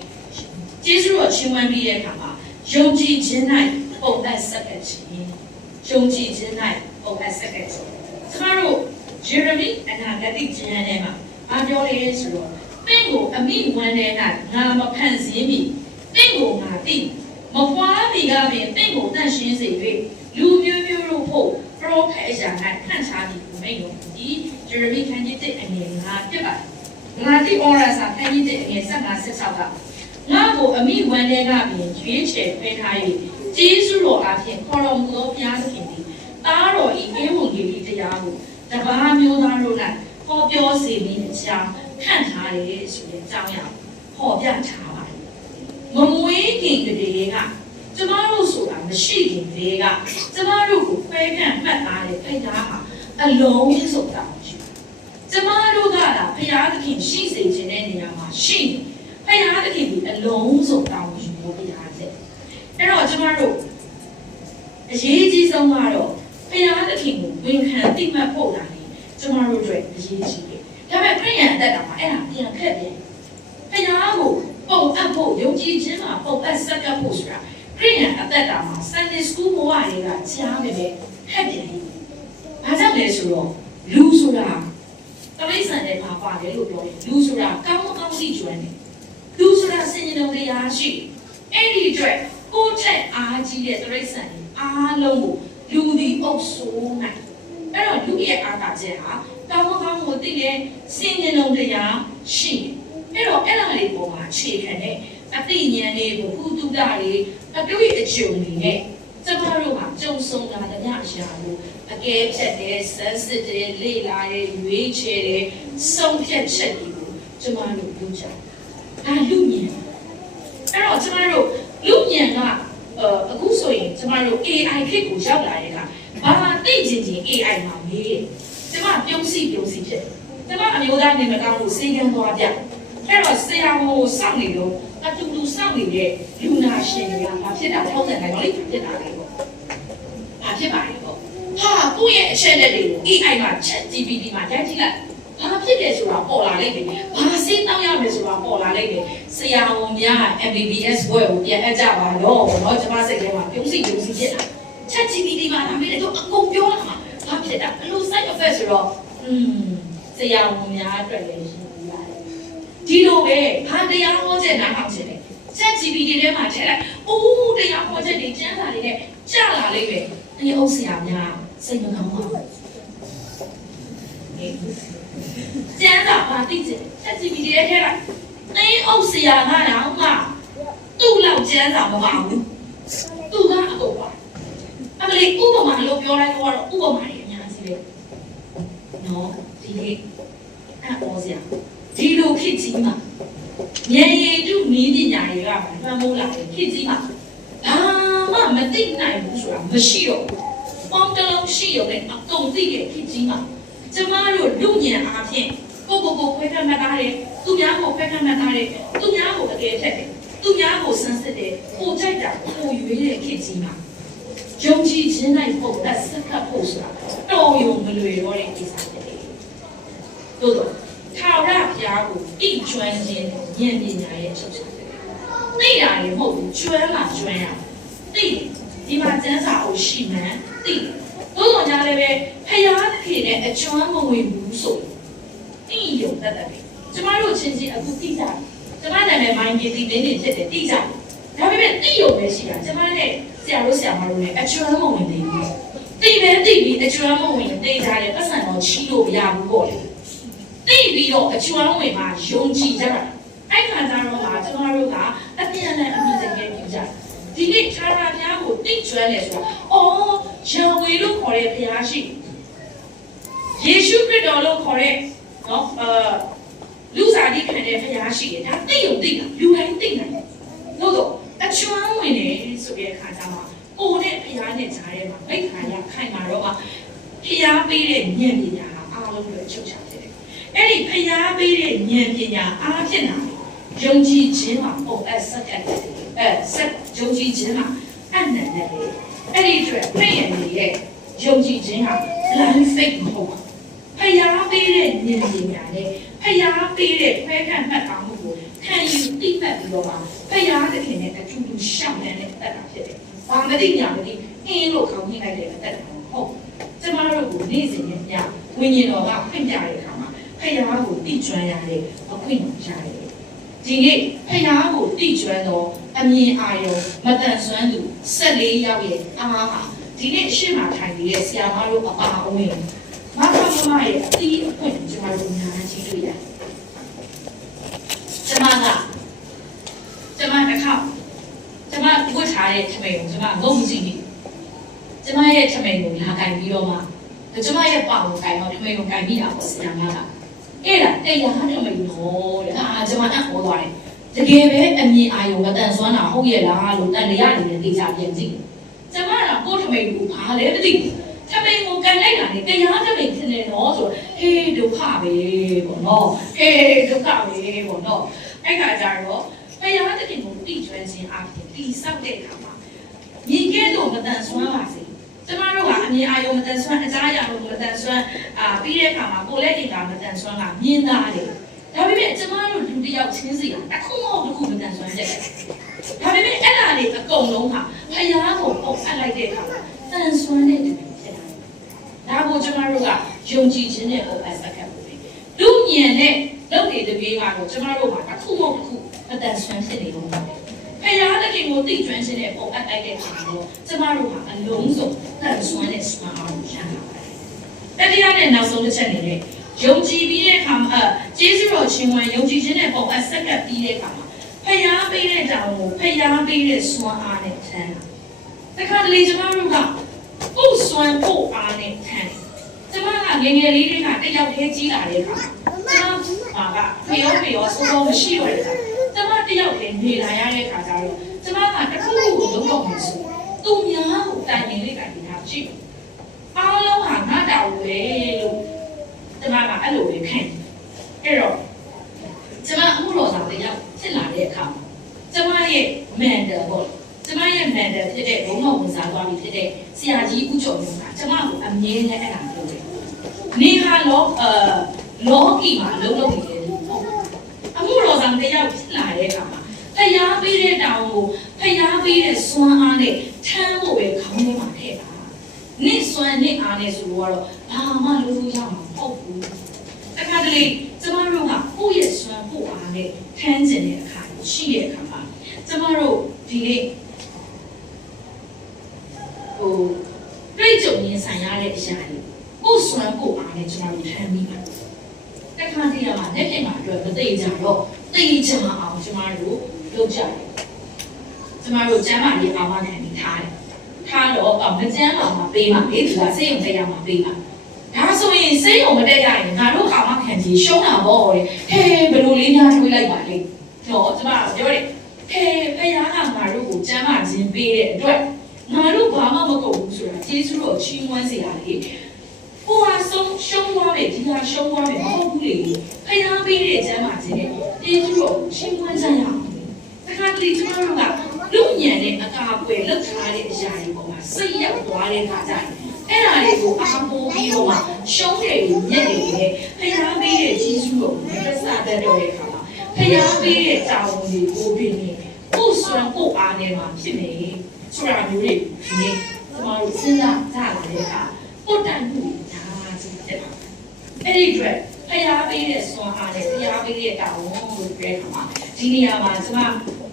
ကျေးဇူးတော်ချီးမွမ်းပြီးတဲ့အခါမှာယုံကြည်ခြင်း၌ပုံသက်ဆက်ကပ်ခြင်းယုံကြည်ခြင်း၌ပုံသက်ဆက်ကပ်ခြင်းကျွန်တော်တို့ယေရမိအနာဂတိကျမ်းထဲမှာဘာပြောလဲဆိုတော့သင်ကိုအမိဝမ်းထဲ၌ငါမဖန်ဆင်းမီသင်ကိုငါသိမဖွားမီကပင်သင်ကိုတန့်ရှင်းစေ၍လူမျိုးမျိုးတို့ဖို့ပရော ရောဖဲအရာ၌ခန့်ထားပြီးမိန်တော်ဒီဂျေရမီခန်းကြီးတဲ့အငယ်ငါပြပါငါတိဩရစာခန်းကြီးတဲ့အငယ်15-16ကငါ့ကိုအမိဝန်ထဲကပြင်ရွေးချယ်ပေးထား၍ကျေးဇူးတော်အားဖြင့်ခေါ်တော်မူသောဘုရားသခင်သည်သားတော်ဤဧဝံဂေလိတရားကိုတပါးမျိုးသားတို့၌ဟောပြောစေမည်အကြောင်းခန့်ထားတယ်ဆိုတဲ့အကြောင်းအရာဟောပြထားပါတယ်မမွေးခင်ကလေးကကျမတို့ဆိုတာမရှိခင်ကလေးကကျမတို့ကိုခွဲခန့်မှတ်သားတဲ့ဖိတ်သားဟာအလုံးစုံတာရှိကျမတို့ကလာဘုရားသခင်ရှိစေခြင်းတဲ့နေရာမှာရှိနေဘုရားသခင်ဒီအလုံးစုံတောင်းယူဖို့ဘုရားတဲ့အဲ့တော့ကျမတို့အရေးကြီးဆုံးကတော့ဘုရားသခင်ကိုဝန်ခံတိမှတ်ဖို့လာနေကျမတို့အတွက်အရေးကြီးတယ်ဒါပေမဲ့ခရိယန်အသက်တာမှာအဲ့ဒါပြန်ခက်တယ်ဘုရားကိုပုံအပ်ဖို့ယုံကြည်ခြင်းမှာပုံအပ်ဆက်ကပ်ဖို့ဆိုတာခရိယန်အသက်တာမှာ Sunday School ဘဝတွေကကြားနေတယ်ခက်တယ်ဘာကြောင့်လဲဆိုတော့လူဆိုတာတရိစ္ဆာန်တွေပါပါတယ်လို့ပြောတယ်လူဆိုတာကောင်းကောင်းသိကျွမ်းတယ်လူဆိုတာစင်ရင်တော်တရားရှိအဲ့ဒီအတွက်ကိုယ့်ထက်အားကြီးတဲ့တရိစ္ဆာန်တွေအားလုံးကိုလူဒီအုပ်စိုးနိုင်အဲ့တော့လူရဲ့အားသာချက်ဟာကောင်းကောင်းကိုသိတဲ့စင်ရင်တော်တရားရှိအဲ့တော့အဲ့ဒါလေးပေါ်မှာအခြေခံတဲ့အသိဉာဏ်လေးကိုကုသတာလေးအတွေ့အကြုံတွေနဲ့ကျမတို့ဟာကြုံဆုံလာတဲ့ညအရာကိုအကဲဖြတ်တဲ့စမ်းစစ်တဲ့လေ့လာတဲ့ရွေးချယ်တဲ့ဆုံးဖြတ်ချက်တွေကိုကျမတို့ပြောကြ။ဒါလူဉာဏ်အဲ့တော့ကျမတို့လူဉာဏ်ကအခုဆိုရင်ကျမတို့ AI ခေတ်ကိုရောက်လာတဲ့အခါဘာသိချင် AI မှာမေးတယ်။ကျမပြုံးစီဖြစ်တယ်။ကျမအမျိုးသားနေမကောင်းလို့စေကန်းသွားပြ။အဲ့တော့ဆရာကိုစောင့်နေလို့အတူတူစောင့်နေတဲ့လူနာရှင်တွေကဘာဖြစ်တာထောက်တယ်နိုင်တော့လေဖြစ်တာလေပေါ့။ဘာဖြစ်ပါလဲပေါ့။ဟာကိုယ့်ရဲ့အချက်အလက်တွေကို AI မှာ ChatGPT မှာရိုက်ကြည့်လိုက်။ဘာဖြစ်တယ်ဆိုတာပေါ်လာလိမ့်မယ်။ဘာစိတ်တောင်းရမယ်ဆိုတာပေါ်လာလိမ့်မယ်။ဆရာဝန်များ MBBS ဘွဲ့ကိုပြန်အပ်ကြပါတော့။တော့ကျမစိတ်ထဲမှာပြုံးစီဖြစ်လာ။ ChatGPT မှာဒါပေမဲ့တော့အကုန်ပြောလာမှာ။ဘာဖြစ်တာအလို side effect ဆိုတော့ဆရာဝန်များအတွက်လည်းရှိရတယ်။ဒီလိုပဲဘာတရားဟောချက်နားထောင်ခြင်းလဲ။ ChatGPT ထဲမှာထည့်လိုက်။အိုးတရားဟောချက်တွေကျမ်းစာတွေနဲ့ကြာလာလိမ့်မယ်။ဒီအုပ်ဆရာများစိတ်မကောင်းပါဘူး။ကျမ်းစာပါသိချင် ChatGPT ထဲထည့်လိုက်။အေးအုပ်ဆရာကတော့မှသူ့လောက်ကျမ်းစာမပါဘူး။သူကအတော့ပါ။အမလေးဥပမာလို့ပြောလိုက်တော့ဥပမာတွေအများကြီးပဲ။နော်ဒီနေ့အော်ဆရာဒီလိုဖြစ်ကြီးမှာဉာဏ်ရည်တုနည်းပညာတွေကမှန်မိုးလာတယ်ဖြစ်ကြီးမှာဘာမှမသိနိုင်ဘူးဆိုတာမရှိတော့ဘူး။ပေါင်းတလုံးရှိရုံနဲ့အကုန်သိတဲ့ဖြစ်ကြီးမှာကျမတို့လူဉာဏ်အားဖြင့်ကိုခွဲခန့်မှတ်ထားတယ်သူများကိုခွဲခန့်မှတ်ထားတယ်သူများကိုအကယ်ဖြတ်တယ်သူများကိုစမ်းစစ်တယ်ကိုကြိုက်တာကိုရွေးတဲ့ဖြစ်ကြီးမှာယုံကြည်ခြင်း၌ပုံသက်စက္ကပ်ဖို့ဆိုတာတော်ရုံမလွယ်တော့တဲ့ကိစ္စဖြစ်တယ်။သို့တော့ထာဝရဘုရားကိုဣကျွမ်းခြင်းဉာဏ်ပညာရဲ့ချုပ်ချယ်တယ်။သိတာလည်းမဟုတ်ဘူးကျွမ်းလာကျွမ်းရ။သိဒီမှာကျမ်းစာအုပ်ရှိမှန်းသိသို့တော်ညာလည်းပဲဖယားသခင်နဲ့အကျွမ်းမဝင်ဘူးဆိုသိရုံတတ်တယ်။ကျမတို့ချင်းချင်းအခုသိကြတယ်။ကျမနာမည်မိုင်းပြည်သိနေဖြစ်တယ်သိကြတယ်။ဒါပေမဲ့သိရုံပဲရှိတာကျမနဲ့ဆရာတို့မတို့လည်းအကျွမ်းမဝင်သေးဘူး။သိပဲသိပြီးအကျွမ်းမဝင်သိကြတယ်ပတ်စံတော့ချီးလို့မရဘူးပေါ့လေ။သိပြီးတော့အကျွမ်းဝင်မှာယုံကြည်ကြတာအဲ့ခါကျတော့မှကျမတို့ကအပြန်အလှန်အမြင်တကယ်ပြကြဒီနေ့ခြားရာဘုရားကိုသိကျွမ်းတယ်ဆိုတာအော်ယာဝေလို့ခေါ်တဲ့ဘုရားရှိယေရှုခရစ်တော်လို့ခေါ်တဲ့နော်လူစားတိခံတဲ့ဘုရားရှိတယ်ဒါသိရုံသိတာလူတိုင်းသိနိုင်တယ်လို့တော့အကျွမ်းဝင်တယ်ဆိုတဲ့အခါကျမှကိုယ်နဲ့ဘုရားနဲ့ကြားထဲမှာမိခါရခိုင်မှာတော့မှဘုရားပေးတဲ့ဉာဏ်ပညာဟာအားလုံးကိုချုပ်ချတယ်အဲ့ဒီဖျားပေးတဲ့ဉာဏ်ပညာအားဖြင့်ယုံကြည်ခြင်းမှာပုံအပ်စက်ကတ်တယ်ဆက်ယုံကြည်ခြင်းမှာအနန္တတယ်အဲ့ဒီအတွက်ဖျားရဲ့ယုံကြည်ခြင်းဟာ blind faith မဟုတ်ဘူးဖျားပေးတဲ့ဉာဏ်ပညာနဲ့ဖျားပေးတဲ့ခွဲခန့်မှတ်သားမှုကိုခံယူသိမှတ်ပြီးတော့မှဖျားသခင်နဲ့အတူတူရှောင်နေတဲ့တက်တာဖြစ်တယ်။ဘာမသိညာမသိအင်းလို့ခေါင်းကြီးလိုက်တဲ့အတက်တာဟုတ်ကျမတို့ကိုနေ့စဉ်နဲ့ညဝိညာဉ်တော်ကဖွင့်ပြတဲ့အခါမှာဖယားကိုတိကျွမ်းရတဲ့အခွင့်ရတယ်ဒီနေ့ဖယားကိုတိကျွမ်းတော့အမြင်အာရုံမတန်ဆွမ်းသူ14ယောက်ရဲ့အားဟာ ဒီနေ့ရှေ့မှာထိုင်နေတဲ့ဆရာမတို့အပါအဝင်မမရဲ့အတီးအပွင့်ကျွန်တော်တို့ညာကြည့်လို့ရတယ်။ကျမတစ်ခါကျမဝတ်ထားတဲ့ထမိန်ကိုကျမငုံကြည့်နေကျမရဲ့ထမိန်ကိုလာကင်ပြီးတော့မှကျမရဲ့ပေါင်ကိုကင်တော့ထမိန်ကိုကင်ပြီးတာပေါ့ဆရာမကအဲ့ဒါတရားထမိန်တော့တဲ့ကျမအံ့ဩသွားတယ်တကယ်ပဲအမြင်အာရုံမတန်ဆွမ်းတာဟုတ်ရဲ့လားလို့တန်လျာနေတဲ့တေချာပြန်ကြည့်ကျမကကိုထမိန်ကိုဘာလဲမသိဘူးထမိန်ကိုကန်လိုက်တာလေတရားထမိန်ဖြစ်နေတော့ဆိုဟေးဒုက္ခပဲပေါ့နော်ဟေးဒုက္ခပဲပေါ့နော်အဲ့ခါကျတော့တရားတခင်ကိုတိကျွမ်းခြင်းအပြင်တိဆောက်တဲ့အခါမှာမြင်ခဲ့လို့မတန်ဆွမ်းပါစေကျမတို့ကအမြင်အာရုံမတန်ဆွမ်းအကြားအရာလို့မတန်ဆွမ်းပြီးတဲ့အခါမှာကိုယ်လက်တွေကမတန်ဆွမ်းကမြင်သားတယ်ဒါပေမဲ့ကျမတို့လူတစ်ယောက်ချင်းစီကတစ်ခုမဟုတ်တစ်ခုမတန်ဆွမ်းတဲ့ဒါပေမဲ့အဲ့ဒါလေးအကုန်လုံးဟာဖယားကိုပုံအပ်လိုက်တဲ့အခါမှာတန်ဆွမ်းတဲ့တူဖြစ်လာတယ်ဒါကိုကျမတို့ကယုံကြည်ခြင်းနဲ့ပုံအပ်စခဲ့ဖို့လူညံနဲ့လုပ်တဲ့တပြေးကတော့ကျမတို့မှာတစ်ခုမဟုတ်တစ်ခုမတန်ဆွမ်းဖြစ်နေလို့ဖယားတခင်ကိုသိကျွမ်းခြင်းနဲ့ပုံအပ်လိုက်တဲ့အခါမှာကျမတို့ဟာအလုံးစုံတန်ဆွမ်းတဲ့စွမ်းအားကိုရရှိပါတယ်တရားနဲ့နောက်ဆုံးတစ်ချက်နေတဲ့ယုံကြည်ပြီးတဲ့အခါမှာကျေးဇူးတော်ရှင်ဝင်ယုံကြည်ခြင်းနဲ့ပုံအပ်ဆက်ကပ်ပြီးတဲ့အခါမှာဖယားပေးတဲ့တောင်းကိုဖယားပေးတဲ့စွမ်းအားနဲ့ထမ်းတာတခါတလေကျမတို့ကကိုယ်စွမ်းကိုအားနဲ့ထမ်းကျမကငယ်ငယ်လေးတွေကတယောက်တည်းကြီးလာတဲ့အခါကျမကဖေရောစိုးစိုးမရှိတော့တဲ့အခါကျမတယောက်တည်းနေလာရတဲ့အခါကျတော့ကျမကတစ်ခုခုကိုလုံးတော့မယ်ဆိုသူများကိုတိုင်ပင်လေးတိုင်ပင်တာရှိတယ်အားလုံးဟာငါတောင်းပဲလို့ကျမကအဲ့လိုပဲခံအဲ့တော့ကျမအမှုတော်ဆောင်တယောက်ဖြစ်လာတဲ့အခါကျမရဲ့မန်တယ်ပေါ့ကျမရဲ့မန်တယ်ဖြစ်တဲ့ဘုံတော်ဝန်စားသွားပြီးဖြစ်တဲ့ဆရာကြီးဦးကျော်မျိုးကကျမကိုအမြဲတမ်းအဲ့ဒါပြောတယ်နေဟာလောကီမှာအလုံးလုံးနေတယ်ပေါ့အမှုတော်ဆောင်တယောက်ဖြစ်လာတဲ့အခါမှာဖျားပေးတဲ့တောင်းကိုဖျားပေးတဲ့စွမ်းအားနဲ့ထမ်းဖို့ပဲခေါင်းထဲမှာထည့်တာနေ့စွမ်းနေ့အားနဲ့ဆိုတော့ဘာမှလုပ်လို့ရမှာမဟုတ်ဘူးတခါတလေကျမတို့ကကိုယ့်ရဲ့စွမ်းကိုယ်အားနဲ့ထမ်းကျင်တဲ့အခါရှိတဲ့အခါမှာကျမတို့ဒီနေ့တွေ့ကြုံရင်ဆိုင်ရတဲ့အရာတွေကိုယ်စွမ်းကိုယ်အားနဲ့ကျမတို့ထမ်းပြီးပါတခါတည်းမှာလက်ပြင်မှာအတွက်မသိကြတော့သိကြအောင်ကျမတို့လုပ်ကြတယ်ကျမတို့ကျမ်းမာရေးအာမခံပြီးထားတယ်ထားတော့မကျမ်းမာမှာပေးပါလေသူကစိတ်ုံတက်ရမှာပေးပါဒါဆိုရင်စိတ်ုံမတက်ရရင်ငါတို့အာမခံကြီးရှုံးတာပေါ့ဟဲ့ဘယ်လိုလေးများတွေးလိုက်ပါလေတော့ကျမပြောတယ်ဖယားကငါတို့ကိုကျမ်းမာခြင်းပေးတဲ့အတွက်ငါတို့ဘာမှမကုန်ဘူးဆိုတာကျေးဇူးတော်ချီးမွမ်းစေရလေကိုဟာဆုံးရှုံးသွားမယ်ဒီဟာရှုံးသွားမယ်မဟုတ်ဘူးလေဖယားပေးတဲ့ကျမ်းမာခြင်းနဲ့ကျေးဇူးတော်ချီးမွမ်းကြရအောင်တခါတလေကျမတို့ကလူညံတဲ့အကာအကွယ်လောက်ထားတဲ့အရာတွေပေါ်မှာစိတ်ရောက်သွားတဲ့အခါကျရင်အဲ့ဒါတွေကိုအားကိုးပြီးတော့မှရှုံးတယ်ညက်တယ်လေဖယားပေးတဲ့ကျေးဇူးတော်ကိုလက်စားတတ်တော့တဲ့အခါမှာဖယားပေးတဲ့တာဝန်တွေကိုပြီးနေကိုယ်စွမ်းကိုယ်အားနဲ့မှဖြစ်နေဆိုတာမျိုးတွေဒီနေ့ကျမတို့စဉ်းစားကြလာတဲ့အခါကိုယ်တိုင်မှုဒါကြီးဖြစ်တာအဲ့ဒီအတွက်ဖယားပေးတဲ့စွမ်းအားနဲ့ဖယားပေးတဲ့တာဝန်ကိုပြောခါမှာဒီနေရာမှာကျမ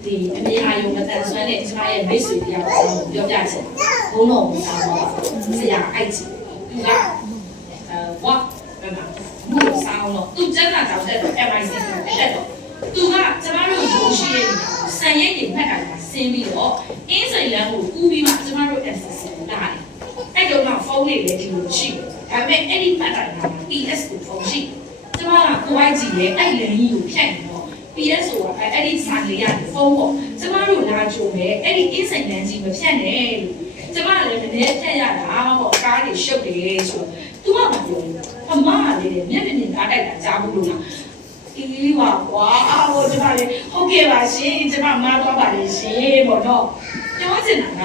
ဒီအမြင်အာရုံမတန်ဆွမ်းတဲ့ကျမရဲ့မိတ်ဆွေတရားကိုပြောပြချင်ဘုံတော်မူတာပေါ့ဆရာအိုက်ကြီးသူကဝါဘယ်မှာဘုံဆောင်တော့သူကျန်းစာတောင်းတဲ့ MIC ကိုတက်တော့သူကကျမတို့ရုံရှိရဲ့ဆန်ရိပ်တွေမှတ်တာကဆင်းပြီးတော့အင်းစိန်လမ်းကိုကူးပြီးမှကျမတို့ SSC ကိုလာတယ်အဲ့တော့ဖုန်းလေးလည်းဒီလိုရှိတယ်ဒါပေမဲ့အဲ့ဒီမှတ်တာက PS ကိုဖုန်းရှိကျမကကိုအိုက်ကြီးရဲ့အဲ့လမ်းကြီးကိုဖြတ်နေတော့ PS ဆိုတာအဲ့ဒီဆိုင်လေးရတယ်ဖုန်းပေါ့ကျမတို့လာကြုံမယ်အဲ့ဒီအင်းစိန်လမ်းကြီးမဖြတ်နဲ့လို့ကျမလည်းနည်းနည်းဖြတ်ရတာပေါ့ကားတွေရှုပ်တယ်ဆိုတော့သူကမပြောဘူးအမကလည်းမျက်နှာမြင်ကားတိုက်တာကြားဘူးလို့လားအေးပါကွာဟိုကျမလည်းဟုတ်ကဲ့ပါရှင်ကျမမားသွားပါလေရှင်ပေါ့တော့ပြောချင်တာက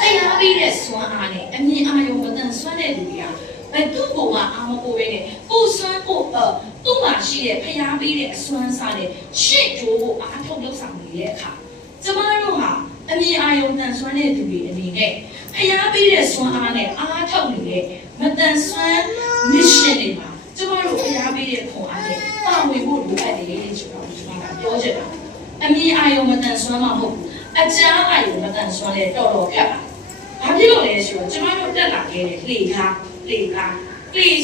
တရားပြီးတဲ့စွမ်းအားနဲ့အမြင်အာရုံမတန်ဆွမ်းတဲ့လူတွေကဘယ်သူ့ဘုံမှာအာမကိုပဲနဲ့ကိုစွမ်းကိုသူ့မှာရှိတဲ့ဖျားပြီးတဲ့အစွမ်းစားတဲ့ရှစ်ကျိုးကိုအားထုတ်လုပ်ဆောင်နေတဲ့အခါကျမတို့ဟာအမြင်အာရုံတန်ဆွမ်းတဲ့သူတွေအနေနဲ့ဖျားပြီးတဲ့စွမ်းအားနဲ့အားထုတ်နေတဲ့မတန်ဆွမ်း mission တွေမှာကျမတို့ဖျားပြီးတဲ့ခွန်အားနဲ့ပါဝင်ဖို့လိုအပ်တယ်လို့ကျွန်တော်ပြောချင်တာအမြင်အာရုံမတန်ဆွမ်းမှမဟုတ်ဘူးအကြားအာရုံမတန်ဆွမ်းတဲ့တော်တော်ခက်ပါဘာ ဘာဖြစ်လို့လဲဆိုတော့ကျမတို့တက်လာခဲ့တဲ့လေကား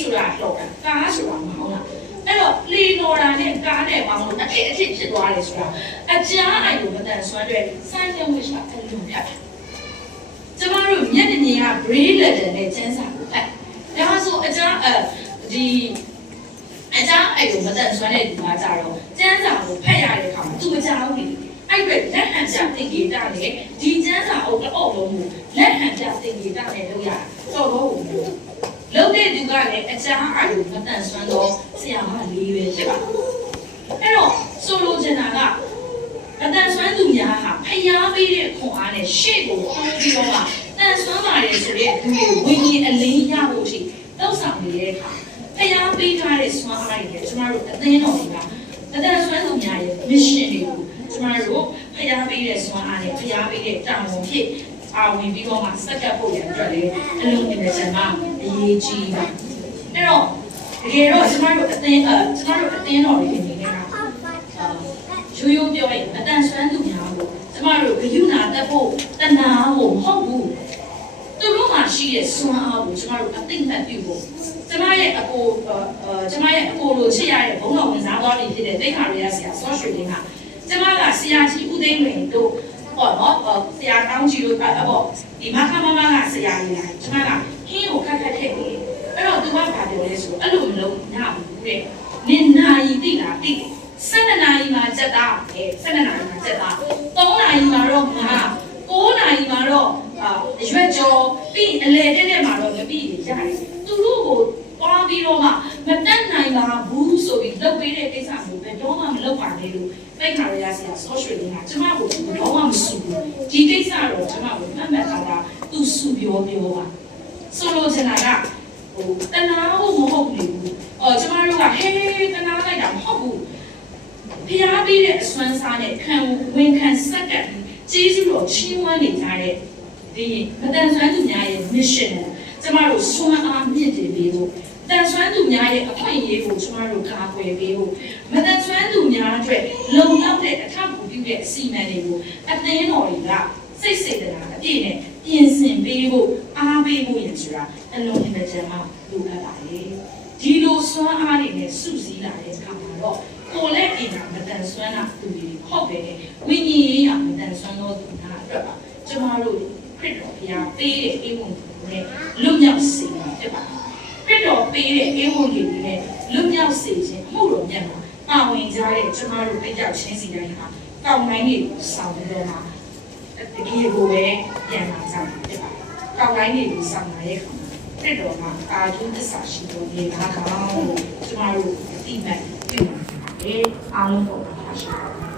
ဆိုတာတော့ကားဆိုတာမဟုတ်လားအဲ့တော့လေနော်တာနဲ့ကားနဲ့ပေါင်းလို့အဖြစ်ဖြစ်သွားတယ်ဆိုတာအကြားအိုင်ကိုမတန်ဆွမ်းတဲ့စမ်းလုံးဝရှာအလုံးပြတ်ကျမတို့မျက်နှာမြင်က brain letter နဲ့စမ်းစာကိုဖတ်ဒါဆိုအကြားဒီအကြားအိုင်ကိုမတန်ဆွမ်းတဲ့ဒီမှာကြတော့စမ်းစာကိုဖတ်ရတဲ့အခါမှာသူအကြောင်းနေအဲ့အတွက်လက်ဟန်ပြသင်္ကေတနဲ့ဒီစမ်းစာအုပ်လုံးကိုလက်ဟန်ပြသင်္ကေတနဲ့လုပ်ရတော်တော်ကိုလုပ်တဲ့သူကလည်းအကြားအိုင်ကိုမတန်ဆွမ်းတော့ဆရာမလေးပဲဖြစ်ပါအဲ့တော့ဆိုလိုချင်တာကအတန်ဆွမ်းသူများဟာဖျားပေးတဲ့ခွန်အားနဲ့ရှေ့ကိုတိုးပြီးတော့မှတန်ဆွမ်းပါတယ်ဆိုတဲ့သူတွေဝိညာဉ်အလင်းရဖို့ရှိတောက်ဆောင်နေတဲ့အခါဖျားပေးထားတဲ့ဆွမ်းအားတွေနဲ့ကျမတို့အသင်းတော်တွေကအတန်ဆွမ်းသူများရဲ့ mission တွေကိုကျမတို့ဖျားပေးတဲ့ဆွမ်းအားနဲ့ဖျားပေးတဲ့တာဝန်ဖြစ်အာဝင်ပြီးတော့မှစက်ကပ်ဖို့ရအတွက်လေအလုံးနဲ့ကျမအရေးကြီးပါအဲ့တော့တကယ်တော့ကျမတို့အသင်းတော်တွေအနေနဲ့ရိုးပြောရင်အတန်ဆွမ်းသူများကိုကျမတို့ဂယုဏတက်ဖို့တဏှာကိုမဟုတ်ဘူးသူတို့မှာရှိတဲ့ဆွမ်းအားကိုကျမတို့အသိမှတ်ပြုဖို့ကျမရဲ့အကိုလိုချစ်ရတဲ့ဘုန်းတော်ဝင်စားသွားပြီဖြစ်တဲ့တိတ်ခါရရဆရာစောရွှေလင်းကကျမကဆရာကြီးဦးသိန်းလွင်တို့ပေါ့နော်ဆရာတောင်းကြီးတို့ပေါ့ဒီမခမမကဆရာကြီးလာကျမကဟင်းကိုခက်ခက်ထည့်ပြီးအဲ့တော့သူကဘာပြောလဲဆိုအဲ့လိုမလုပ်ညဘူးတဲ့နင်နာယီတိလားတိ7 နာရီမှာစက်သား7 နာရီမှာစက်သား3 နာရီမှာတော့9 နာရီမှာတော့ရွက်ကြောပြီးအလေတဲ့မှာတော့မပြီးရတယ်သူတို့ကိုပွားပြီးတော့မှမတက်နိုင်ပါဘူးဆိုပြီးလုပ်ပေးတဲ့ကိစ္စမျိုးပဲတော့မှမလုပ်ပါနဲ့လို့ပိတ်ခါရရဆရာဆော့ရွှေလင်းကကျမကိုတော့မှမဆူဘူးဒီကိစ္စတော့ကျမကိုမှတ်မှတ်ထားတာသူဆူပြောပါဆိုလိုချင်တာကတနာဖို့မဟုတ်ဘူးကျမတို့ကဟေးတနာလိုက်တာမဟုတ်ဘူးဖျားပေးတဲ့အစွမ်းစားနဲ့ဝန်ခံစက်ကပ်ကျေးဇူးတော်ချီးမွမ်းနေကြတဲ့ဒီမတန်ဆွမ်းသူများရဲ့ mission ကိုကျမတို့စွမ်းအားမြင့်တင်ပေးဖို့တန်ဆွမ်းသူများရဲ့အခွင့်အရေးကိုကျမတို့ကာကွယ်ပေးဖို့မတန်ဆွမ်းသူများအတွက်လုံလောက်တဲ့အထောက်အကူပြုတဲ့အစီအမံတွေကိုအသင်းတော်တွေကစိတ်စေတနာအပြည့်နဲ့ပြင်ဆင်ပေးဖို့အားပေးဖို့ရဆိုတာအလုံးအင်မတန်မှလိုအပ်ပါတယ်ဒီလိုစွမ်းအားတွေနဲ့စုစည်းလာတဲ့အခါမှာတော့ကိုယ်လည်းအိမ်ကမတန်ဆွမ်းတာသူတွေဟုတ်ပဲဝိညာဉ်ရေးရမတန်ဆွမ်းတော့သူများအတွက်ပါကျမတို့ခရစ်တော်ဘုရားပေးတဲ့အေးဝန်နဲ့လွတ်မြောက်စေတာဖြစ်ပါတယ်ခရစ်တော်ပေးတဲ့အေးဝန်ကြီးနဲ့လွတ်မြောက်စေခြင်းမှုတော်မြတ်မှာပါဝင်ကြတဲ့ကျမတို့ပြည့်ကြောက်ချင်းစီတိုင်းဟာကောင်းတိုင်းတွေကိုဆောင်ပြီးတော့မှတကယ်ကိုပဲပြန်လာကြမှာဖြစ်ပါတယ်ကောင်းတိုင်းတွေကိုဆောင်လာရဲ့ခါမှာခရစ်တော်ကအာရုံသစ္စာရှိတော်နေလာကောင်းကျမတို့ဒီမဲ့ပြုပါအားလုံးပေါ်ပါရှိပါ